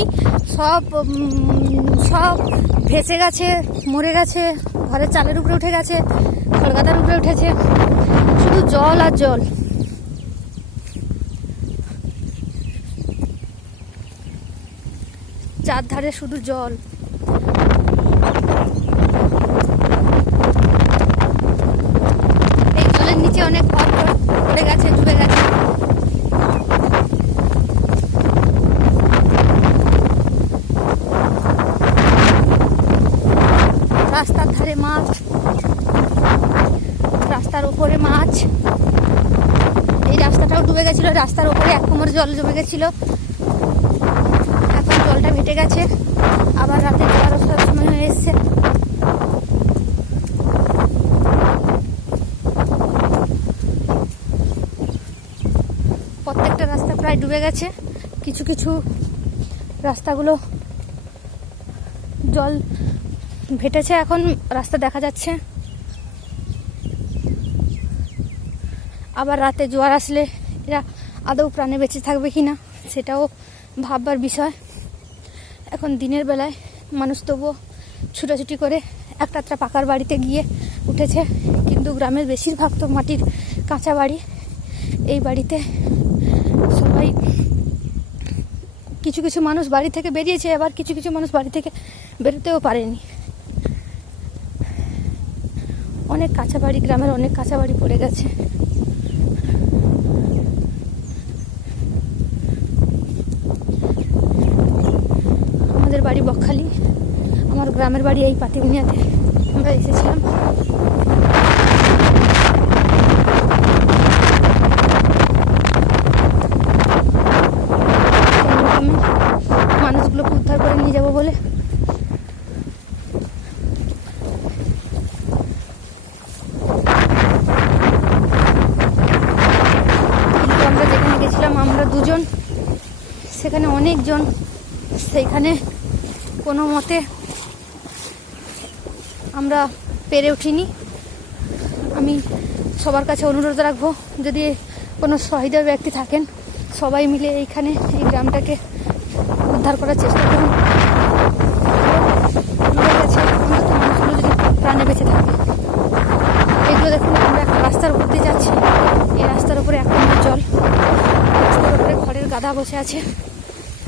নেই, সব সব ভেসে গেছে, মরে গেছে, ঘরের চালের উপরে উঠে গেছে, কলকাতার উপরে উঠেছে, শুধু জল আর জল। চারধারে শুধু জল। এই জলের নিচে অনেক ঘর পড়ে গেছে, ডুবে গেছে। রাস্তার ধারে মাছ, রাস্তার উপরে মাছ। এই রাস্তাটাও ডুবে গেছিল, রাস্তার উপরে এক কোমর জল জমে গেছিল, এখন জলটা ভেটে গেছে। আবার রাতে জোয়ার ওঠার সময় হয়ে এসছে। প্রত্যেকটা রাস্তা প্রায় ডুবে গেছে, কিছু কিছু রাস্তাগুলো জল ভেটেছে, এখন রাস্তা দেখা যাচ্ছে। আবার রাতে জোয়ার আসলে এরা আদৌ প্রাণে বেঁচে থাকবে কিনা সেটাও ভাববার বিষয়। এখন দিনের বেলায় মানুষ তবুও ছুটাছুটি করে একটা পাকার বাড়িতে গিয়ে উঠেছে, কিন্তু গ্রামের বেশিরভাগ তো মাটির কাঁচা বাড়ি। এই বাড়িতে সবাই, কিছু কিছু মানুষ বাড়ি থেকে বেরিয়েছে, আবার কিছু কিছু মানুষ বাড়ি থেকে বেরোতেও পারেনি। অনেক কাঁচা বাড়ি, গ্রামের অনেক কাঁচা বাড়ি পড়ে গেছে। আমাদের বাড়ি বকখালি, আমার গ্রামের বাড়ি এই পাতিবুনিয়াতে। আমরা এসেছিলাম। মানুষগুলোকে উদ্ধার করে নিয়ে যাবো বলে আমরা যেখানে গেছিলাম, আমরা দুজন, সেখানে অনেকজন, সেইখানে কোনো মতে আমরা পেরে উঠিনি। আমি সবার কাছে অনুরোধ রাখবো, যদি কোনো সহৃদয় ব্যক্তি থাকেন, সবাই মিলে এইখানে এই গ্রামটাকে উদ্ধার করার চেষ্টা করুন। মানুষগুলো যদি প্রাণে বেঁচে থাকে। এগুলো দেখুন, আমরা একটা রাস্তার উপর দিয়ে যাচ্ছি, এই রাস্তার উপরে এক কোমর জল, রাস্তার উপরে খড়ের গাদা বসে আছে,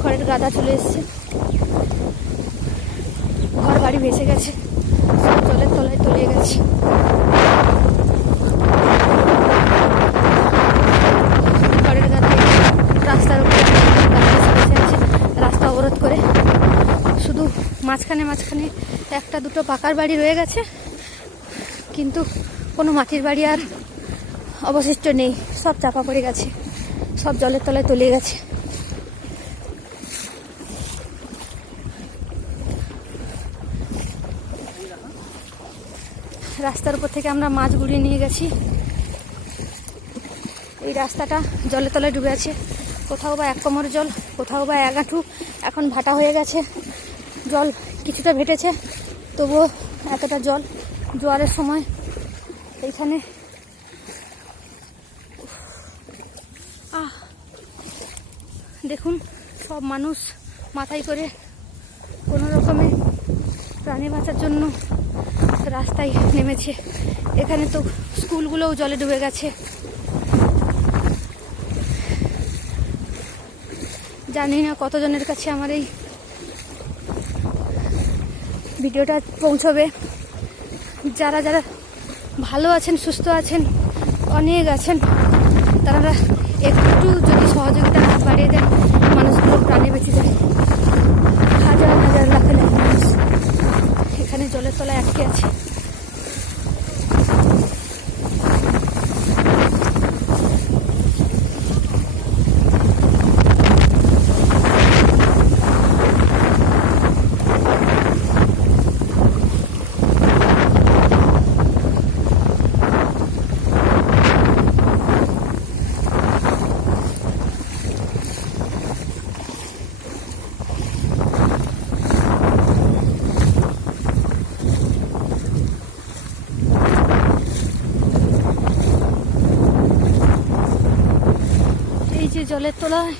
খড়ের গাদা চলে এসছে, ঘর বাড়ি ভেসে গেছে, সব জলের তলায় তলিয়ে গেছে। খড়ের গাদায় রাস্তার উপরে বসে আছে, রাস্তা অবরোধ করে। শুধু মাঝখানে মাঝখানে একটা দুটো পাকার বাড়ি রয়ে গেছে, কিন্তু কোনো মাটির বাড়ি আর অবশিষ্ট নেই, সব চাপা পড়ে গেছে, সব জলের তলায় তলিয়ে গেছে। রাস্তার উপর থেকে আমরা মাছ গুড়িয়ে নিয়ে গেছি। এই রাস্তাটা জলের তলায় ডুবে আছে, কোথাও বা এক কোমর জল, কোথাও বা এক হাঁটু, এখন ভাটা হয়ে গেছে। জল কিছুটা ভেটেছে, তবুও এতটা জল। জোয়ারের সময় এইখানে দেখুন, সব মানুষ মাথায় করে কোনো রকমে প্রাণে বাঁচার জন্য রাস্তায় নেমেছে। এখানে তো স্কুলগুলোও জলে ডুবে গেছে। জানি না কতজনের কাছে আমার এই ভিডিওটা পৌঁছবে। যারা যারা ভালো আছেন, সুস্থ আছেন, অনেক আছেন, তারা একটু যদি সহযোগিতা হাত বাড়িয়ে দেন, মানুষগুলো প্রাণে বেঁচে যায়। হাজার হাজার লাখ লাখ মানুষ এখানে জলের তলায় আটকে আছে। জলের তলায়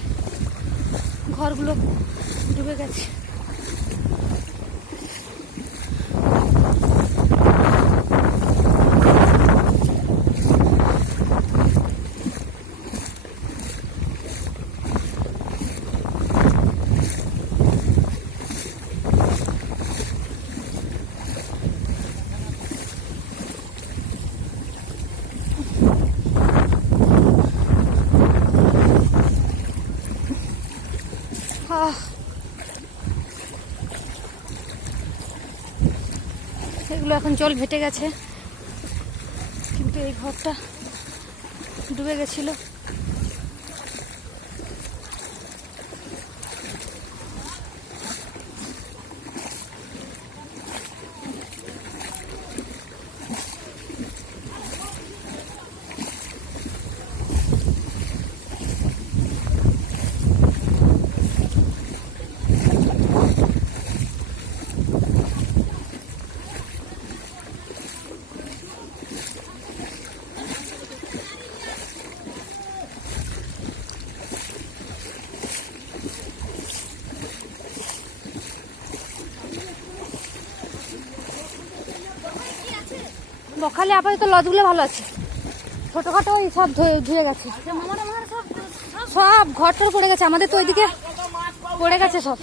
ঘরগুলো ডুবে ডুবে গেছে। এগুলো এখন জল ঘেটে গেছে, কিন্তু এই ঘরটা ডুবে গেছিল। বকখালি আপাতত লজগুলো ভালো আছে, ছোটখাটো ওই সব ধুয়ে গেছে, সব ঘরটর পড়ে গেছে। আমাদের তো ওইদিকে পড়ে গেছে সব।